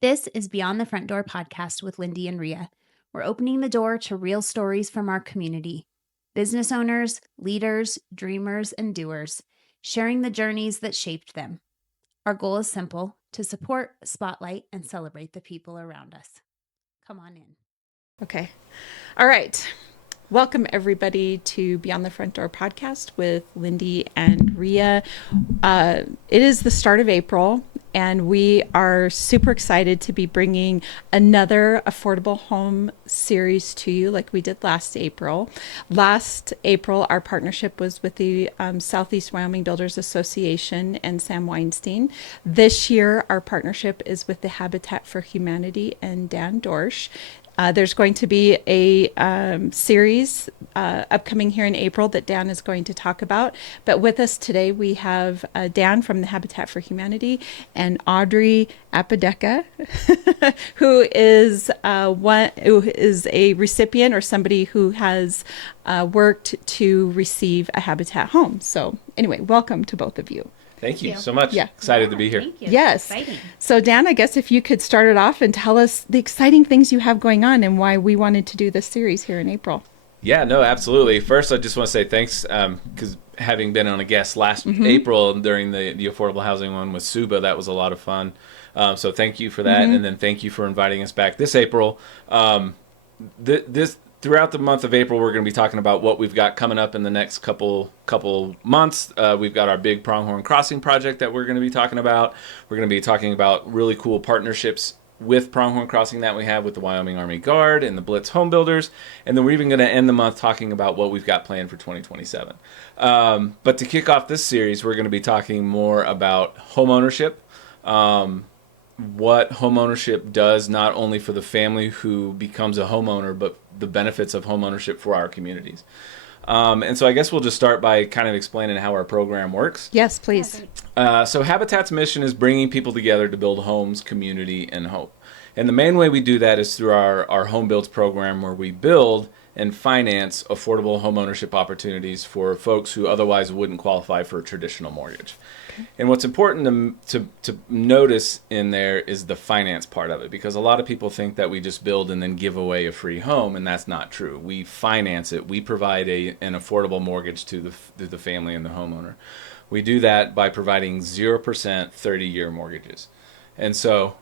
This is Beyond the Front Door podcast with Lindy and Rhea. We're opening the door to real stories from our community. Business owners, leaders, dreamers, and doers, sharing the journeys that shaped them. Our goal is simple: to support, spotlight, and celebrate the people around us. Come on in. Okay. All right. Welcome, everybody, to Beyond the Front Door podcast with Lindy and Rhea. It is the start of April, and we are super excited to be bringing another affordable home series to you like we did last April. Last April, our partnership was with the Southeast Wyoming Builders Association and Sam Weinstein. This year, our partnership is with the Habitat for Humanity and Dan Dorsch. There's going to be a series upcoming here in April that Dan is going to talk about. But with us today, we have Dan from the Habitat for Humanity and Audrey Apodaca, who is a recipient or somebody who has worked to receive a Habitat home. So anyway, welcome to both of you. Thank you so much. Yeah. Excited to be here. Thank you. Yes. Exciting. So Dan, I guess if you could start it off and tell us the exciting things you have going on and why we wanted to do this series here in April. Yeah, no, absolutely. First, I just want to say thanks because having been on a guest last April during the affordable housing one with Suba, that was a lot of fun. So thank you for that. And then thank you for inviting us back this April. Throughout the month of April, we're going to be talking about what we've got coming up in the next couple months. We've got our big Pronghorn Crossing project that we're going to be talking about. We're going to be talking about really cool partnerships with Pronghorn Crossing that we have with the Wyoming Army Guard and the Blitz Home Builders. And then we're even going to end the month talking about what we've got planned for 2027. But to kick off this series, we're going to be talking more about homeownership. What homeownership does not only for the family who becomes a homeowner, but the benefits of homeownership for our communities. And so I guess we'll just start by kind of explaining how our program works. Yes, please. So Habitat's mission is bringing people together to build homes, community, and hope. And the main way we do that is through our Home Builds program, where we build and finance affordable homeownership opportunities for folks who otherwise wouldn't qualify for a traditional mortgage. And what's important to notice in there is the finance part of it, because a lot of people think that we just build and then give away a free home, and that's not true. We finance it. We provide an affordable mortgage to the family and the homeowner. We do that by providing 0% 30-year mortgages. And so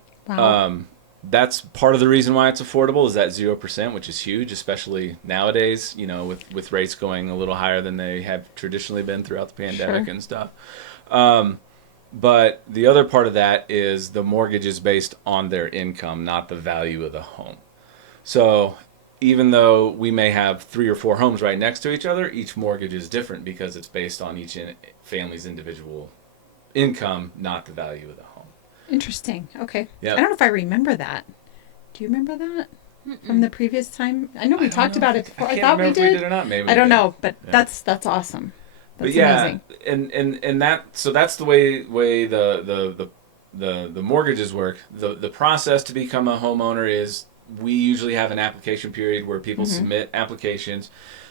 that's part of the reason why it's affordable, is that 0%, which is huge, especially nowadays, with rates going a little higher than they have traditionally been throughout the pandemic and stuff. But the other part of that is the mortgage is based on their income, not the value of the home. So even though we may have 3 or 4 homes right next to each other, each mortgage is different because it's based on each family's individual income, not the value of the home. Interesting. Okay. Yep. I don't know if I remember that. Do you remember that from the previous time? I know we talked about it before. I thought we did. If we did or not. Maybe I don't know, but that's awesome. That's amazing. And that's the way the mortgages work. The process to become a homeowner is, we usually have an application period where people submit applications.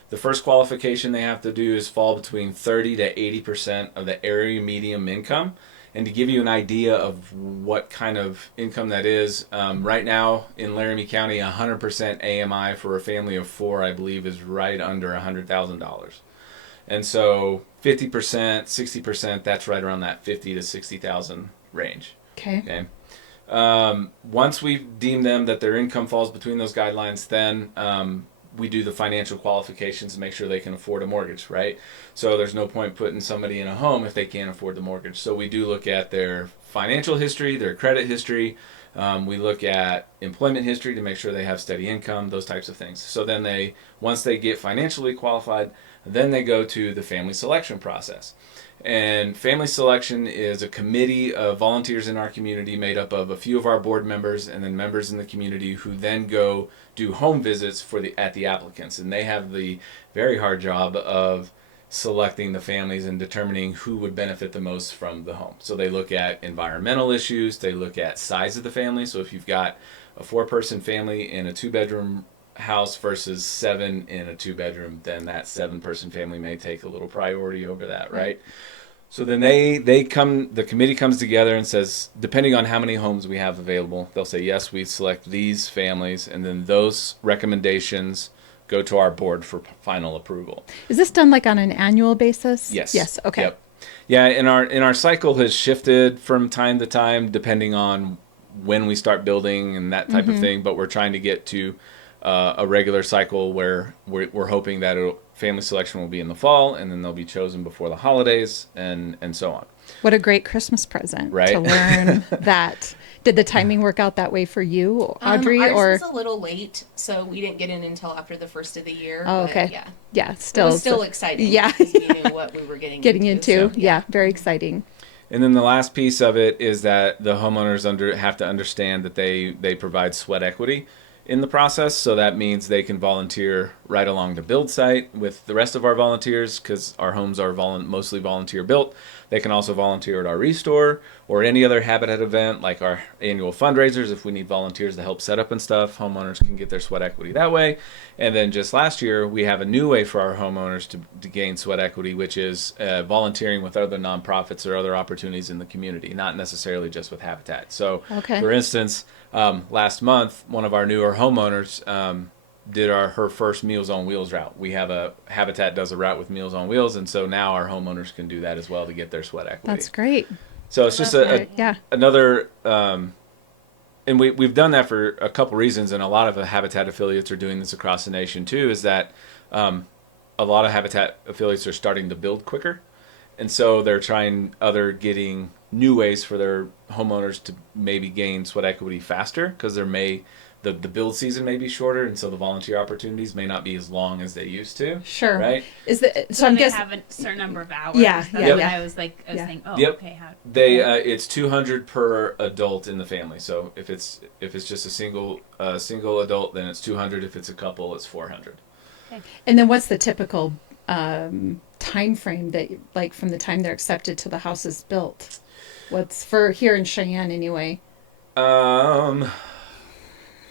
The first qualification they have to do is fall between 30 to 80% of the area median income. And to give you an idea of what kind of income that is, right now in Laramie County, 100% AMI for a family of 4, I believe, is right under $100,000. And so 50%, 60%, that's right around that 50 to 60,000 range. Okay. Once we deem them that their income falls between those guidelines, then we do the financial qualifications to make sure they can afford a mortgage, right? So there's no point putting somebody in a home if they can't afford the mortgage. So we do look at their financial history, their credit history. We look at employment history to make sure they have steady income, those types of things. So then once they get financially qualified, then they go to the family selection process. And family selection is a committee of volunteers in our community made up of a few of our board members and then members in the community who then go do home visits at the applicants. And they have the very hard job of selecting the families and determining who would benefit the most from the home. So they look at environmental issues, they look at size of the family. So if you've got a 4-person family in a 2-bedroom house versus 7 in a 2-bedroom, then that 7-person family may take a little priority over that, right? So then the committee comes together and says, depending on how many homes we have available, they'll say, yes, we select these families, and then those recommendations go to our board for final approval. Is this done like on an annual basis? Yes. Yes. Okay. Yep. Yeah, and our cycle has shifted from time to time depending on when we start building and that type of thing, but we're trying to get to a regular cycle where we're hoping that family selection will be in the fall, and then they'll be chosen before the holidays, and so on. What a great Christmas present Right? to learn that. Did the timing work out that way for you, Audrey? Ours was a little late, so we didn't get in until after the first of the year. Oh, okay. Yeah. Yeah, It still. was still exciting. Yeah. Because we knew what we were getting into. So, Yeah, very exciting. And then the last piece of it is that the homeowners have to understand that they provide sweat equity in the process. So that means they can volunteer right along the build site with the rest of our volunteers, because our homes are mostly volunteer built. They can also volunteer at our restore or any other Habitat event, like our annual fundraisers. If we need volunteers to help set up and stuff, homeowners can get their sweat equity that way. And then just last year, we have a new way for our homeowners to gain sweat equity, which is volunteering with other nonprofits or other opportunities in the community, not necessarily just with Habitat. So, for instance, last month, one of our newer homeowners did her first Meals on Wheels route. We have Habitat does a route with Meals on Wheels, and so now our homeowners can do that as well to get their sweat equity. That's great. So it's just another, and we've done that for a couple reasons, and a lot of the Habitat affiliates are doing this across the nation too, is that a lot of Habitat affiliates are starting to build quicker, and so they're getting new ways for their homeowners to maybe gain sweat equity faster, because the build season may be shorter, and so the volunteer opportunities may not be as long as they used to. Sure. Right? So I'm guessing have a certain number of hours. Yeah. I was saying, okay, how? It's 200 per adult in the family. So if it's just a single adult, then it's 200. If it's a couple, it's 400. Okay. And then what's the typical time frame that, like, from the time they're accepted to the house is built? What's for here in Cheyenne anyway?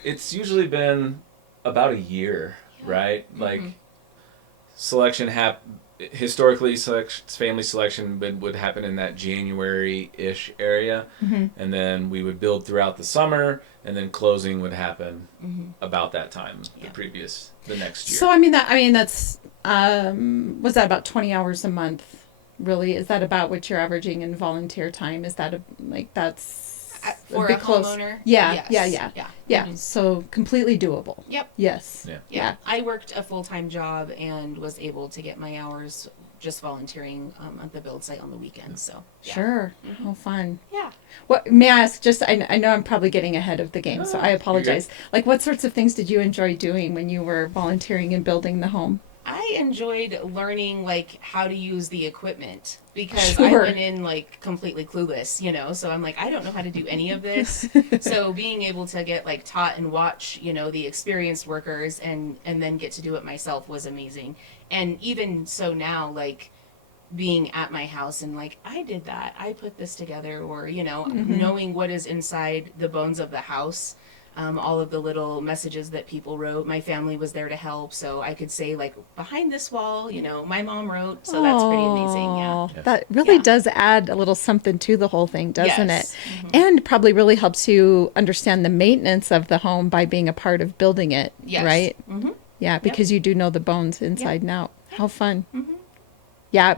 It's usually been about a year, right? Like selection historically, family selection would happen in that January-ish area, and then we would build throughout the summer, and then closing would happen about that time, the next year. So that's was that about 20 hours a month? Really, is that about what you're averaging in volunteer time? Is that that's for a homeowner? Yeah, yes. Yeah. So completely doable. Yep. Yes. Yeah. I worked a full-time job and was able to get my hours just volunteering at the build site on the weekends. So sure. Oh, fun. Yeah. What may I ask? I know I'm probably getting ahead of the game, so I apologize. Like, what sorts of things did you enjoy doing when you were volunteering and building the home? I enjoyed learning how to use the equipment, because Sure. I went in completely clueless, so I'm I don't know how to do any of this. So being able to get taught and watch, the experienced workers and then get to do it myself was amazing. And even so now, being at my house and I did that, I put this together, or, knowing what is inside the bones of the house. All of the little messages that people wrote. My family was there to help, so I could say, behind this wall, my mom wrote. So that's pretty amazing. Yeah. That really does add a little something to the whole thing, doesn't it? And probably really helps you understand the maintenance of the home by being a part of building it, right? Mm-hmm. Yeah, because you do know the bones inside and out. How fun. Mm-hmm. Yeah,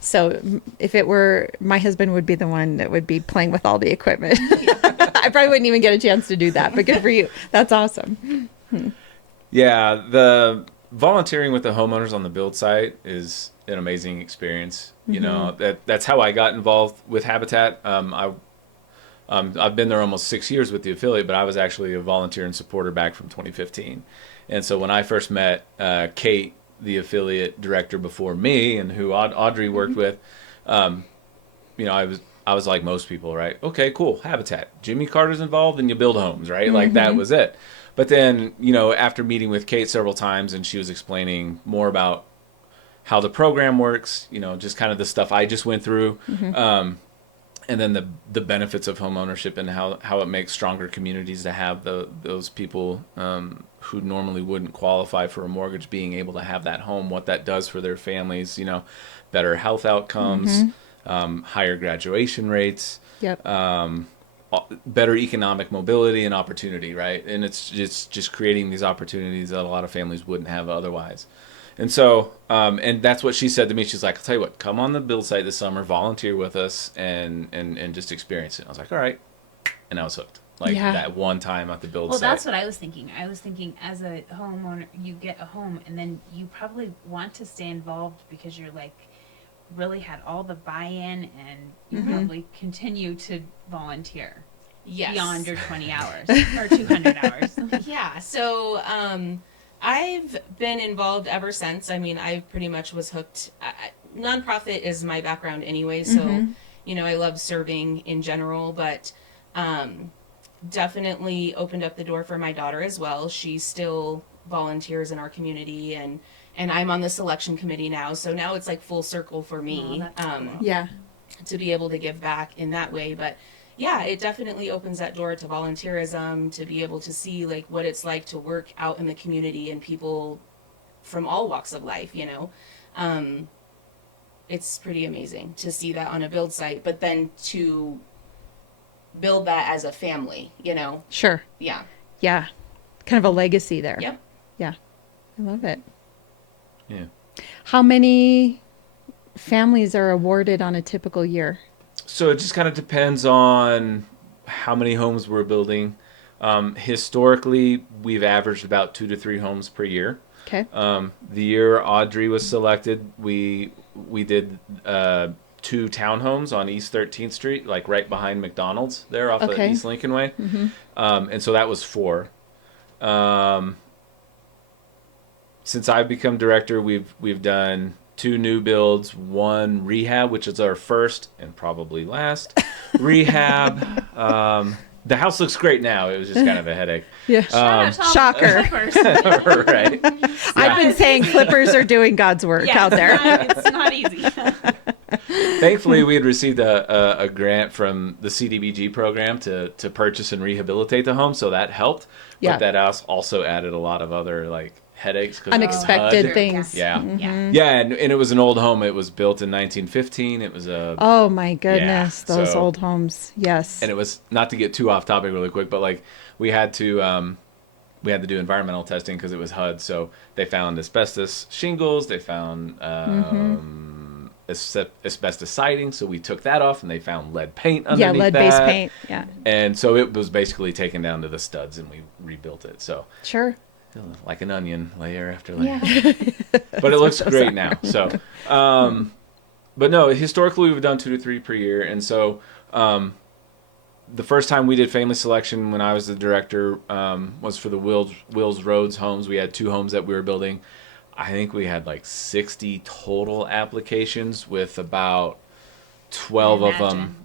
so if it were, my husband would be the one that would be playing with all the equipment. I probably wouldn't even get a chance to do that, but good for you. That's awesome. Yeah, the volunteering with the homeowners on the build site is an amazing experience. You know, that's how I got involved with Habitat. I've been there almost 6 years with the affiliate, but I was actually a volunteer and supporter back from 2015. And so when I first met Kate, the affiliate director before me, and who Audrey worked with, I was like most people, right? Okay, cool, Habitat. Jimmy Carter's involved, and you build homes, right? That was it. But then, after meeting with Kate several times, and she was explaining more about how the program works, just kind of the stuff I just went through, and then the benefits of homeownership and how it makes stronger communities to have those people who normally wouldn't qualify for a mortgage being able to have that home, what that does for their families, better health outcomes, higher graduation rates, Yep. better economic mobility and opportunity, right? And it's just creating these opportunities that a lot of families wouldn't have otherwise. And so, and that's what she said to me. She's like, I'll tell you what, come on the build site this summer, volunteer with us, and just experience it. I was like, all right. And I was hooked. Like that one time at the build site. Well, that's what I was thinking. I was thinking as a homeowner, you get a home and then you probably want to stay involved because you're like really had all the buy-in and you probably continue to volunteer beyond your 20 hours or 200 hours. Yeah. So, I've been involved ever since. I mean, I pretty much was hooked. Nonprofit is my background anyway, so, you know, I love serving in general, but definitely opened up the door for my daughter as well. She still volunteers in our community, and I'm on the selection committee now, so now it's like full circle for me to be able to give back in that way. But yeah, it definitely opens that door to volunteerism, to be able to see like what it's like to work out in the community and people from all walks of life, you know. It's pretty amazing to see that on a build site, but then to build that as a family, you know. Sure. Yeah. Yeah. Kind of a legacy there. Yep. Yeah. I love it. Yeah. How many families are awarded on a typical year? So it just kind of depends on how many homes we're building. Historically, we've averaged about 2 to 3 homes per year. Okay. The year Audrey was selected, we did 2 townhomes on East 13th Street, like right behind McDonald's there off of East Lincoln Way. And so that was 4. Since I've become director, we've done 2 new builds, 1 rehab, which is our first and probably last rehab. The house looks great now. It was just kind of a headache. Yeah. Shocker. Right. I've been saying flippers are doing God's work out there. It's not easy. Thankfully, we had received a grant from the CDBG program to purchase and rehabilitate the home, so that helped. Yeah. But that house also added a lot of other like headaches. Unexpected things. Yeah. Yeah, and it was an old home. It was built in 1915. It was a... Oh, my goodness. Those old homes. Yes. And it was, not to get too off topic really quick, but like we had to do environmental testing because it was HUD. So they found asbestos shingles. They found asbestos siding. So we took that off and they found lead paint underneath lead-based paint. Yeah. And so it was basically taken down to the studs and we rebuilt it. So Sure. like an onion, layer after layer. Yeah. But it looks great now. So, but no, historically we've done 2 to 3 per year. And so the first time we did family selection when I was the director was for the Wills Roads homes. We had 2 homes that we were building. I think we had like 60 total applications with about 12 of them.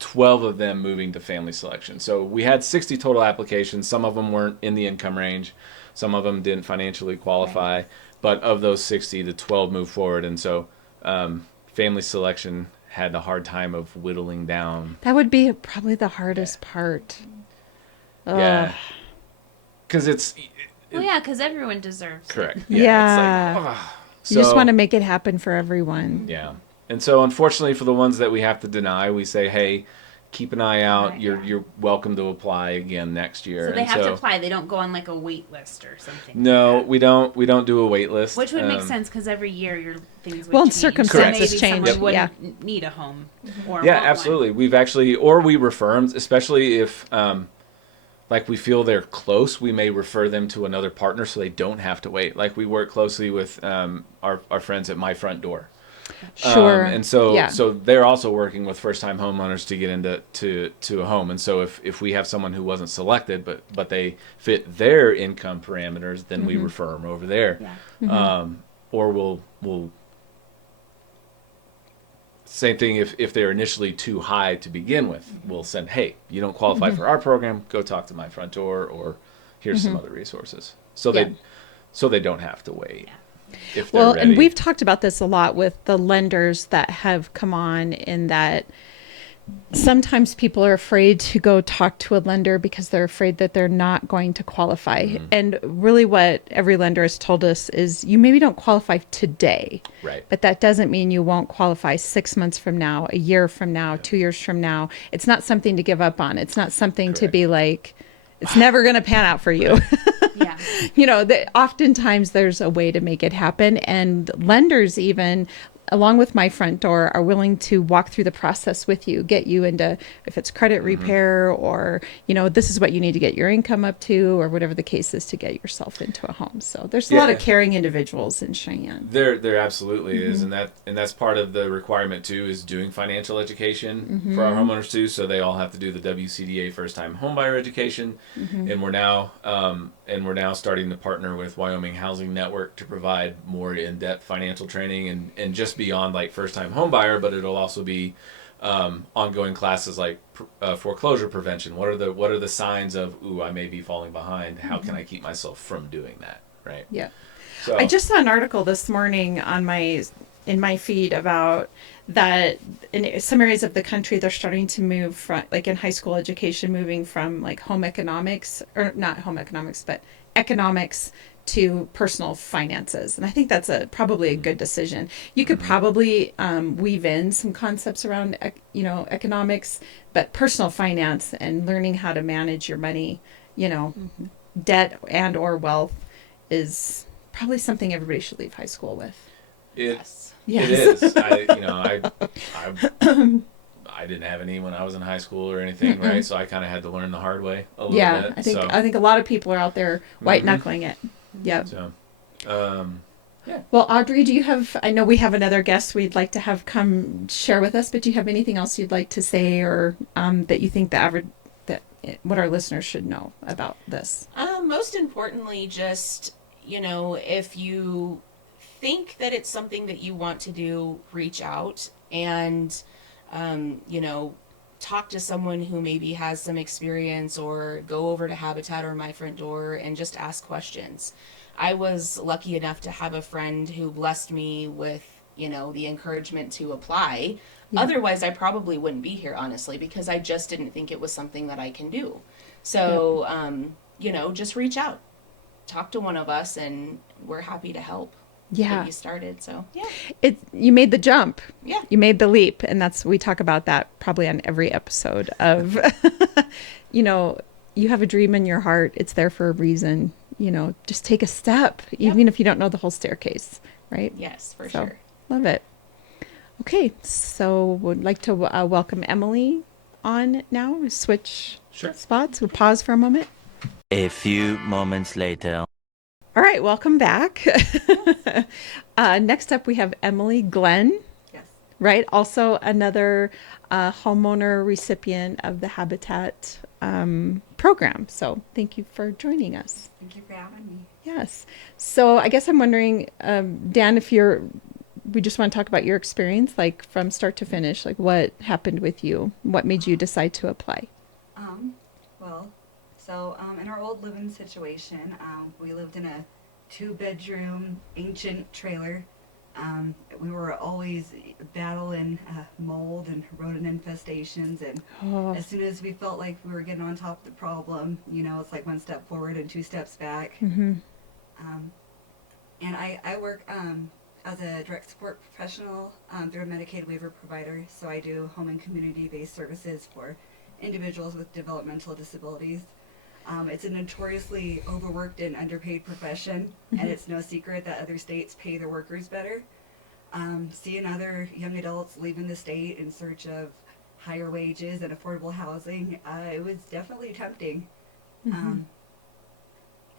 12 of them moving to family selection. So we had 60 total applications. Some of them weren't in the income range. Some of them didn't financially qualify. Right. But of those 60, the 12 moved forward. And so family selection had a hard time of whittling down. That would be probably the hardest part. Yeah. Because because everyone deserves correct. it. Yeah. It's like, you just want to make it happen for everyone. Yeah. And so, unfortunately, for the ones that we have to deny, we say, "Hey, keep an eye out. Right, you're welcome to apply again next year." So they have to apply. They don't go on like a wait list or something. No, we don't. We don't do a wait list. Which would make sense because every year your things would change. So Circumstances maybe change. Someone wouldn't need a home. Or absolutely. We've actually, or we refer them, especially if like we feel they're close, we may refer them to another partner so they don't have to wait. Like we work closely with our friends at My Front Door. Sure. And so they're also working with first-time homeowners to get into to a home. And so if we have someone who wasn't selected but they fit their income parameters, then we refer them over there. Yeah. Or we'll same thing if they're initially too high to begin with, we'll send, hey, you don't qualify for our program, go talk to My Front Door, or here's some other resources. So they don't have to wait. Yeah. Well, and we've talked about this a lot with the lenders that have come on, in that sometimes people are afraid to go talk to a lender because they're afraid that they're not going to qualify. And really what every lender has told us is you maybe don't qualify today, Right. but that doesn't mean you won't qualify 6 months from now, a year from now, 2 years from now. It's not something to give up on. It's not something to Correct. be like, it's never going to pan out for you. Yeah. You know, that oftentimes there's a way to make it happen. And lenders even, along with My Front Door, are willing to walk through the process with you, get you into, if it's credit repair or, you know, this is what you need to get your income up to or whatever the case is to get yourself into a home. So there's a lot of caring individuals in Cheyenne. There absolutely is, and that's part of the requirement too, is doing financial education for our homeowners too. So they all have to do the WCDA first time homebuyer education, and we're now starting to partner with Wyoming Housing Network to provide more in-depth financial training and just beyond like first time homebuyer, but it'll also be ongoing classes like foreclosure prevention. What are the signs of, ooh, I may be falling behind? How can I keep myself from doing that? Right. Yeah. So I just saw an article this morning on in my feed about that in some areas of the country they're starting to move from, like in high school education, moving from like home economics, or not home economics, but economics to personal finances. And I think that's probably a good decision. You could probably weave in some concepts around economics, but personal finance and learning how to manage your money, debt and or wealth is probably something everybody should leave high school with. Yes. It is. I didn't have any when I was in high school or anything, right? So I kind of had to learn the hard way a little bit. I think a lot of people are out there white knuckling it. Yep. So, Well, Audrey, do you have? I know we have another guest we'd like to have come share with us, but do you have anything else you'd like to say, or that you think what our listeners should know about this? Most importantly, just if you think that it's something that you want to do, reach out and talk to someone who maybe has some experience, or go over to Habitat or My Front Door and just ask questions. I was lucky enough to have a friend who blessed me with, the encouragement to apply. Yeah. Otherwise, I probably wouldn't be here, honestly, because I just didn't think it was something that I can do. So, just reach out, talk to one of us, and we're happy to help. Get you started. So you made the jump. Yeah, you made the leap, and we talk about that probably on every episode of you have a dream in your heart, it's there for a reason. Just take a step, even if you don't know the whole staircase, right? Yes, for sure. Love it. Okay, so would like to welcome Emily on now. Switch spots. We'll pause for a moment. A few moments later. All right, welcome back. Next up, we have Emily Glenn. Yes. Right, also another homeowner recipient of the Habitat program. So thank you for joining us. Thank you for having me. Yes. So I guess I'm wondering, Dan, we just want to talk about your experience, like from start to finish, like what happened with you? What made you decide to apply? In our old living situation, we lived in a 2-bedroom ancient trailer. We were always battling mold and rodent infestations, and as soon as we felt like we were getting on top of the problem, it's like 1 step forward and 2 steps back. Mm-hmm. And I work as a direct support professional through a Medicaid waiver provider, so I do home and community-based services for individuals with developmental disabilities. It's a notoriously overworked and underpaid profession, and it's no secret that other states pay their workers better. Seeing other young adults leaving the state in search of higher wages and affordable housing, it was definitely tempting.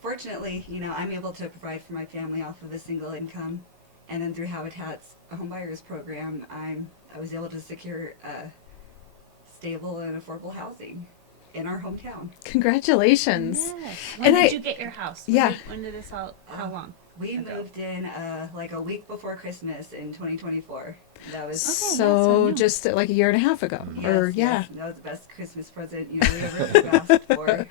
Fortunately, I'm able to provide for my family off of a single income, and then through Habitat's homebuyers program, I was able to secure stable and affordable housing in our hometown. Congratulations. Yes. When did you get your house? When did this all, how long? We moved in like a week before Christmas in 2024. That was just like a year and a half ago. Yes, that was the best Christmas present we ever asked for.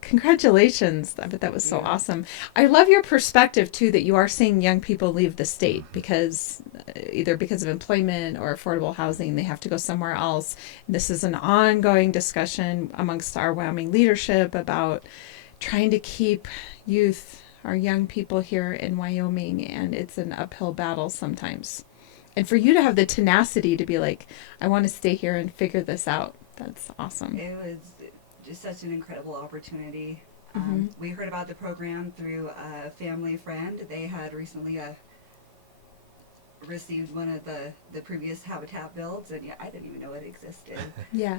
Congratulations. I bet that was so awesome. I love your perspective too, that you are seeing young people leave the state because either because of employment or affordable housing, they have to go somewhere else. This is an ongoing discussion amongst our Wyoming leadership about trying to keep youth, our young people here in Wyoming, and it's an uphill battle sometimes. And for you to have the tenacity to be like, I want to stay here and figure this out, that's awesome. It was just such an incredible opportunity. Mm-hmm. We heard about the program through a family friend. They had recently received one of the previous Habitat builds, and I didn't even know it existed. Yeah.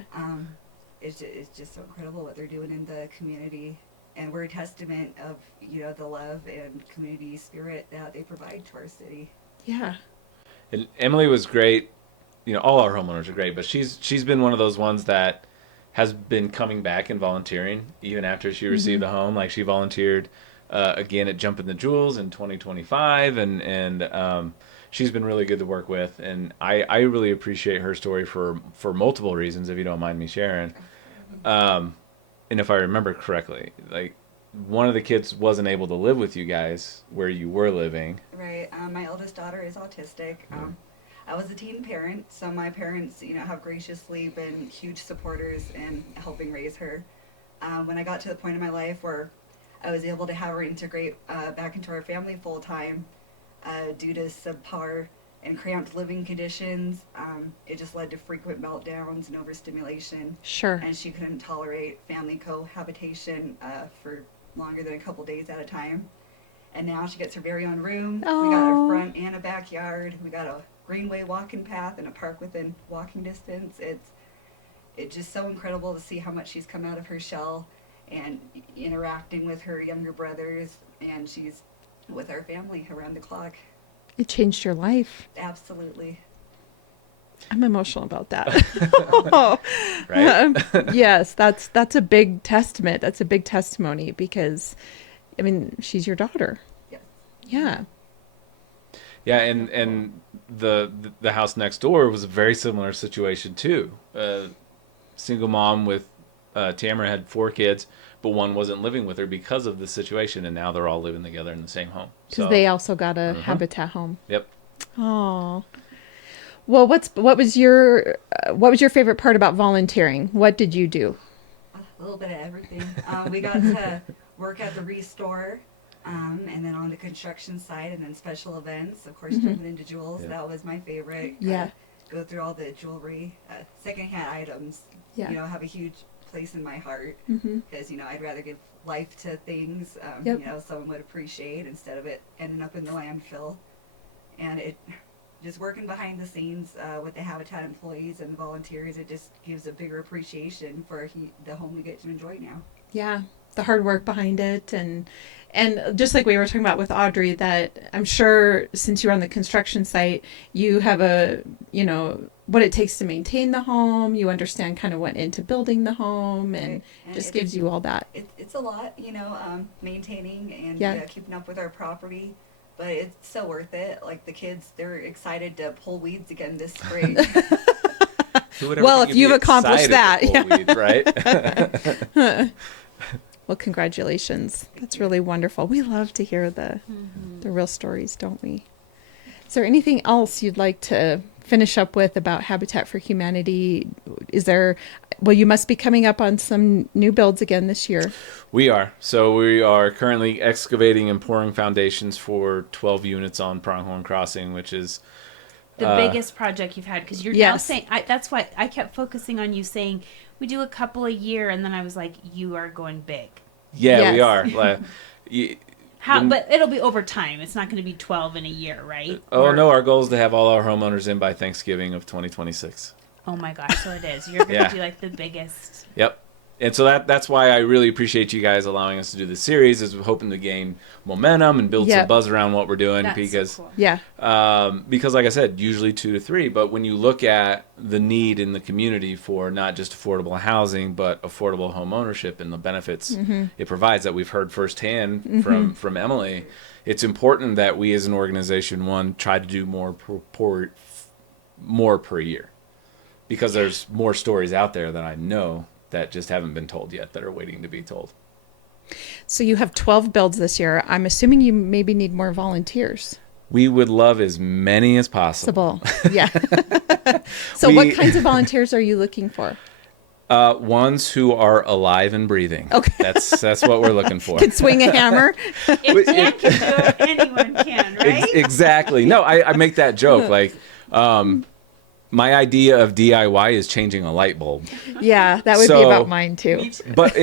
It's just so incredible what they're doing in the community, and we're a testament of the love and community spirit that they provide to our city. Yeah. And Emily was great. All our homeowners are great, but she's been one of those ones that has been coming back and volunteering even after she received a home. Like, she volunteered again at Jumpin' the Jewels in 2025, and she's been really good to work with. And I really appreciate her story for multiple reasons, if you don't mind me sharing. And if I remember correctly, like, one of the kids wasn't able to live with you guys where you were living. Right. My eldest daughter is autistic. I was a teen parent, so my parents, have graciously been huge supporters in helping raise her. When I got to the point in my life where I was able to have her integrate back into our family full time, due to subpar and cramped living conditions, it just led to frequent meltdowns and overstimulation. Sure. And she couldn't tolerate family cohabitation for longer than a couple days at a time. And now she gets her very own room. Oh. We got a front and a backyard. We got a greenway walking path and a park within walking distance. It's just so incredible to see how much she's come out of her shell and interacting with her younger brothers, and she's with our family around the clock. It changed your life. Absolutely. I'm emotional about that. Right? Yes, that's a big testament. That's a big testimony because, I mean, she's your daughter. Yes. Yeah. Yeah, and the house next door was a very similar situation too. Single mom with Tamara had 4 kids, but one wasn't living with her because of the situation, and now they're all living together in the same home. Because they also got a Habitat home. Yep. Oh. Well, what was your favorite part about volunteering? What did you do? A little bit of everything. We got to work at the restore, and then on the construction side, and then special events. Of course, jumping into jewels. Yeah. That was my favorite. Yeah. Go through all the jewelry, secondhand items. Yeah. Have a huge place in my heart because I'd rather give life to things someone would appreciate instead of it ending up in the landfill. And it just working behind the scenes with the Habitat employees and the volunteers, it just gives a bigger appreciation for the home we get to enjoy now. Yeah, the hard work behind it, and just like we were talking about with Audrey, that I'm sure since you're on the construction site, you have what it takes to maintain the home. You understand kind of what into building the home, and Right. just gives you all that. It's a lot, maintaining and keeping up with our property. But it's so worth it. Like, the kids, they're excited to pull weeds again this spring. Well, if you've accomplished that, right? Well, congratulations. That's really wonderful. We love to hear the real stories, don't we? Is there anything else you'd like to finish up with about Habitat for Humanity? You must be coming up on some new builds again this year. We are. So we are currently excavating and pouring foundations for 12 units on Pronghorn Crossing, which is the biggest project you've had, because you're now saying, that's why I kept focusing on you saying we do a couple a year, and then I was like, you are going big. Yeah, we are. But it'll be over time. It's not going to be 12 in a year, right? No, our goal is to have all our homeowners in by Thanksgiving of 2026. Oh my gosh, so it is. You're going to do like the biggest. Yep. And so that's why I really appreciate you guys allowing us to do this series, is we're hoping to gain momentum and build some buzz around what we're doing. That's because so cool. because like I said, usually 2 to 3, but when you look at the need in the community for not just affordable housing, but affordable home ownership and the benefits it provides that we've heard firsthand from Emily, it's important that we as an organization, one, try to do more per year, because there's more stories out there that I know that just haven't been told yet that are waiting to be told. So you have 12 builds this year. I'm assuming you maybe need more volunteers. We would love as many as possible. Yeah. So what kinds of volunteers are you looking for? Ones who are alive and breathing. Okay. That's what we're looking for. Can swing a hammer. If Dan can do it, anyone can, right? Exactly. No, I make that joke. Like, my idea of DIY is changing a light bulb. Yeah, that would be about mine too. But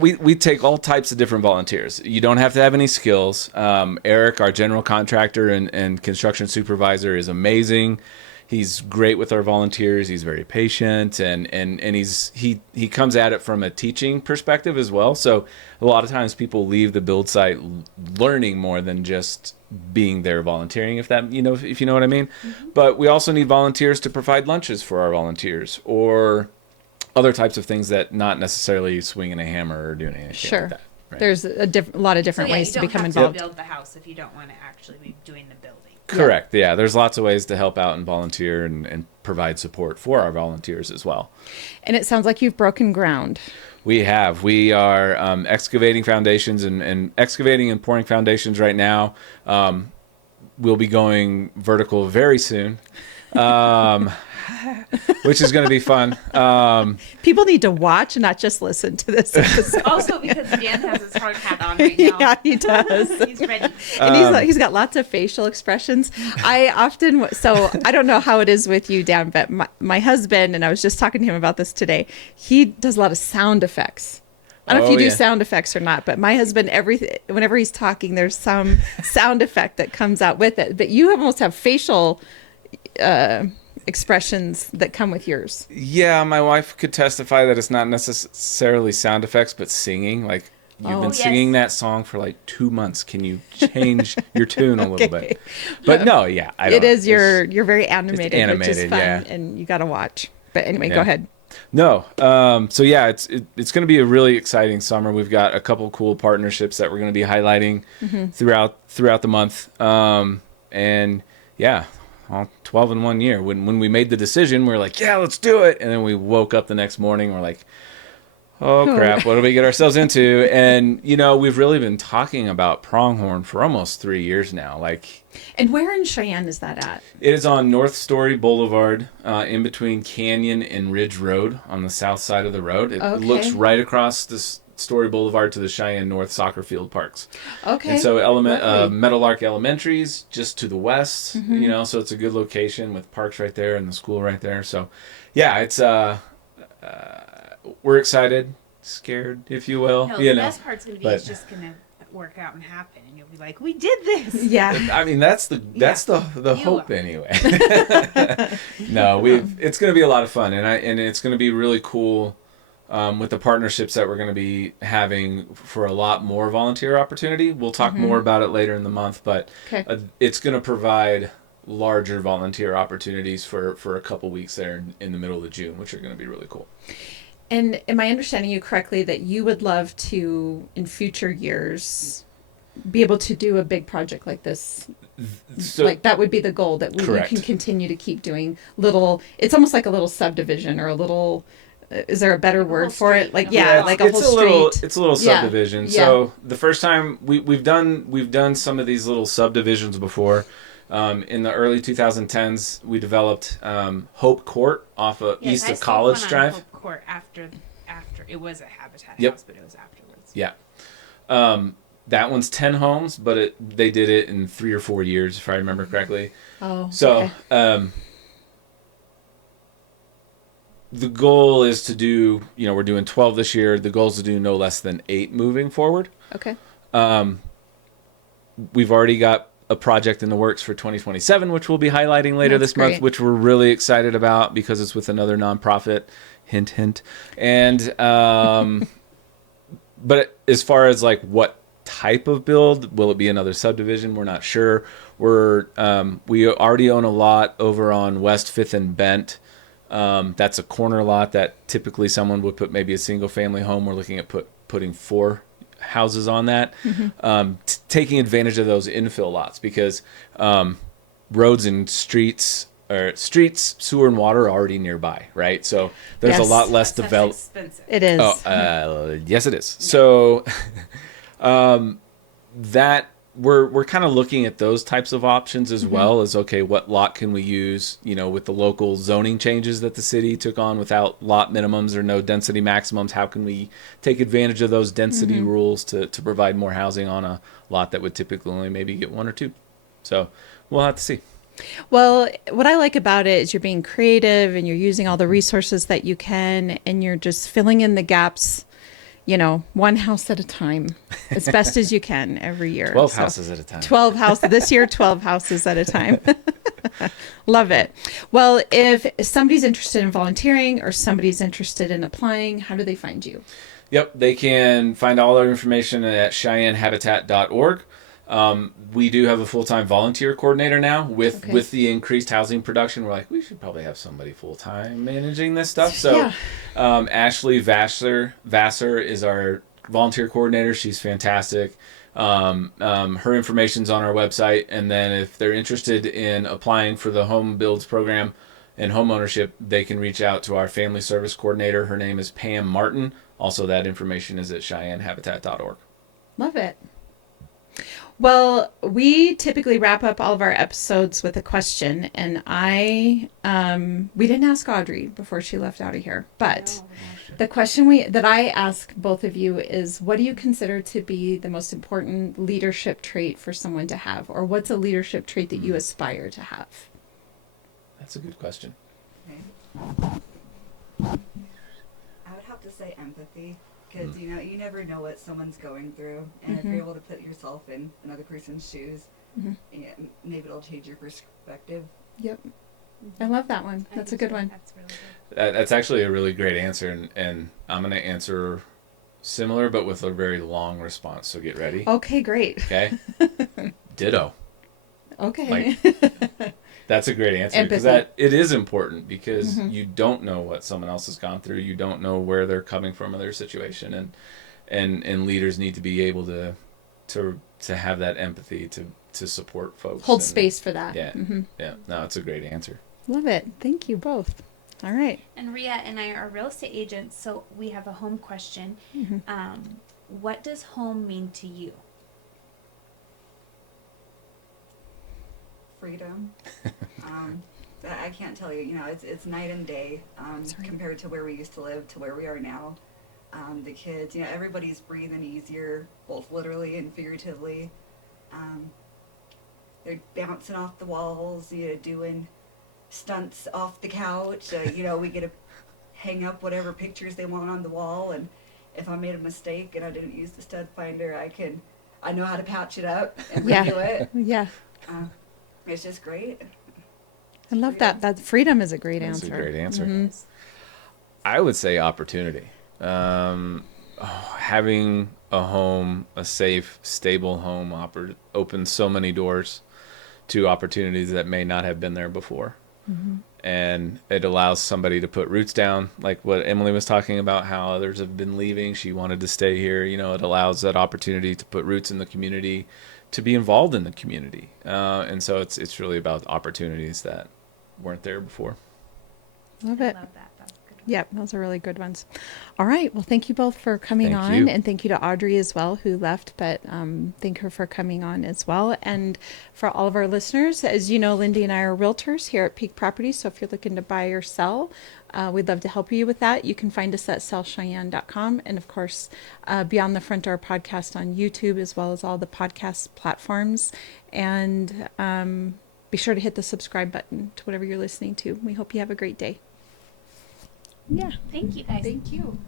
we take all types of different volunteers. You don't have to have any skills. Eric, our general contractor and construction supervisor, is amazing. He's great with our volunteers. He's very patient, and he comes at it from a teaching perspective as well. So a lot of times people leave the build site learning more than just being there volunteering, if you know what I mean. Mm-hmm. But we also need volunteers to provide lunches for our volunteers, or other types of things that not necessarily swinging a hammer or doing anything like that. Right? There's a lot of different ways to become involved. You don't have to build the house if you don't want to actually be doing the building. Correct. Yeah, there's lots of ways to help out and volunteer and provide support for our volunteers as well. And it sounds like you've broken ground. We have. We are excavating foundations and excavating and pouring foundations right now. We'll be going vertical very soon, which is going to be fun. People need to watch and not just listen to this episode. Also because Dan has his hard hat on right now. Yeah, he does. He's ready. And he's got lots of facial expressions. I don't know how it is with you, Dan, but my husband, and I was just talking to him about this today, he does a lot of sound effects. I don't know if you do sound effects or not, but my husband, whenever he's talking, there's some sound effect that comes out with it. But you almost have facial expressions that come with yours. Yeah, my wife could testify that it's not necessarily sound effects, but singing. Like, you've been singing that song for like 2 months. Can you change your tune a little bit? But no, yeah, I don't. It is. You're very animated, which is fun, yeah. And you got to watch. But anyway, go ahead. No. So yeah, it's going to be a really exciting summer. We've got a couple cool partnerships that we're going to be highlighting throughout the month. And yeah, all 12 in 1 year. When we made the decision, we were like, yeah, let's do it. And then we woke up the next morning, we're like, oh crap, what did we get ourselves into? And we've really been talking about pronghorn for almost 3 years now. And where in Cheyenne is that at? It is on North Story Boulevard, in between Canyon and Ridge Road on the south side of the road. It looks right across this Story Boulevard to the Cheyenne North soccer field parks. Okay. And so Meadowlark Elementary is just to the west, so it's a good location with parks right there and the school right there. So yeah, it's we're excited, scared, if you will. No, the best part's going to be it's just going to work out and happen, and you'll be like, we did this. Yeah. I mean, that's the hope anyway. No, it's going to be a lot of fun, and it's going to be really cool with the partnerships that we're going to be having for a lot more volunteer opportunity. We'll talk more about it later in the month, but it's going to provide larger volunteer opportunities for a couple weeks there in the middle of June, which are going to be really cool. And am I understanding you correctly that you would love to, in future years, be able to do a big project like this? So, that would be the goal, that we can continue to keep doing it's almost like a little subdivision or a little, is there a better word for it? Like, like a whole street. It's a little subdivision. Yeah. So the first time we've done some of these little subdivisions before. In the early 2010s, we developed Hope Court off of east of College Drive. Hope Court after it was a Habitat house, but it was afterwards. Yeah. That one's 10 homes, but they did it in 3 or 4 years, if I remember correctly. Oh. So the goal is to do, we're doing 12 this year. The goal is to do no less than 8 moving forward. Okay. We've already got a project in the works for 2027, which we'll be highlighting later this month, which we're really excited about because it's with another nonprofit. Hint, hint. And but as far as what type of build, will it be another subdivision? We're not sure. We already own a lot over on West 5th and Bent. That's a corner lot that typically someone would put maybe a single family home. We're looking at putting 4 houses on that, taking advantage of those infill lots because roads and streets or streets, sewer, and water are already nearby, right? So there's Yes. a lot less That's developed. expensive. It is. Yes, it is. So that we're kind of looking at those types of options as well as, okay, what lot can we use, with the local zoning changes that the city took on without lot minimums or no density maximums. How can we take advantage of those density rules to provide more housing on a lot that would typically only maybe get one or two? So we'll have to see. Well, what I like about it is you're being creative and you're using all the resources that you can, and you're just filling in the gaps, one house at a time, as best as you can every year. 12 houses at a time. 12 houses this year, 12 houses at a time. Love it. Well, if somebody's interested in volunteering or somebody's interested in applying, how do they find you? Yep, they can find all our information at CheyenneHabitat.org. We do have a full-time volunteer coordinator now with the increased housing production. We're like, we should probably have somebody full-time managing this stuff. So Ashley Vassar is our volunteer coordinator. She's fantastic. Her information's on our website. And then if they're interested in applying for the home builds program and home ownership, they can reach out to our family service coordinator. Her name is Pam Martin. Also, that information is at CheyenneHabitat.org. Love it. Well, we typically wrap up all of our episodes with a question, and we didn't ask Audrey before she left out of here, but the question that I ask both of you is, what do you consider to be the most important leadership trait for someone to have, or what's a leadership trait that you aspire to have? That's a good question. Okay. I would have to say empathy, because you never know what someone's going through, and if you're able to put yourself in another person's shoes, maybe it'll change your perspective. Yep. I love that one. That's a good one. That's really good. That's actually a really great answer, and I'm going to answer similar but with a very long response, so get ready. Okay, great. Okay? Ditto. Okay. That's a great answer, because Empathy. it is important, because you don't know what someone else has gone through. You don't know where they're coming from or their situation, and leaders need to be able to have that empathy to support folks. Hold space for that. Yeah. Yeah. No, it's a great answer. Love it. Thank you both. All right. And Rhea and I are real estate agents, so we have a home question. What does home mean to you? Freedom. I can't tell you. It's night and day compared to where we used to live to where we are now. The kids, everybody's breathing easier, both literally and figuratively. They're bouncing off the walls, doing stunts off the couch. We get to hang up whatever pictures they want on the wall, and if I made a mistake and I didn't use the stud finder, I know how to patch it up and redo it. Yeah. It's just great. I love that. That freedom is a great That's answer. a great answer. I would say opportunity. Having a home, a safe, stable home, opens so many doors to opportunities that may not have been there before. And it allows somebody to put roots down, like what Emily was talking about, how others have been leaving. She wanted to stay here. It allows that opportunity to put roots in the community, to be involved in the community. And so it's really about opportunities that weren't there before. Love it. I love that. That's a good one. Yep, those are really good ones. All right. Well, thank you both for coming Thank on. you. And thank you to Audrey as well, who left, but thank her for coming on as well. And for all of our listeners, as you know, Lindy and I are realtors here at Peak Properties. So if you're looking to buy or sell, we'd love to help you with that. You can find us at sellcheyenne.com. And of course, Beyond the Front Door podcast on YouTube, as well as all the podcast platforms. And be sure to hit the subscribe button to whatever you're listening to. We hope you have a great day. Yeah. Thank you, guys. Thank you.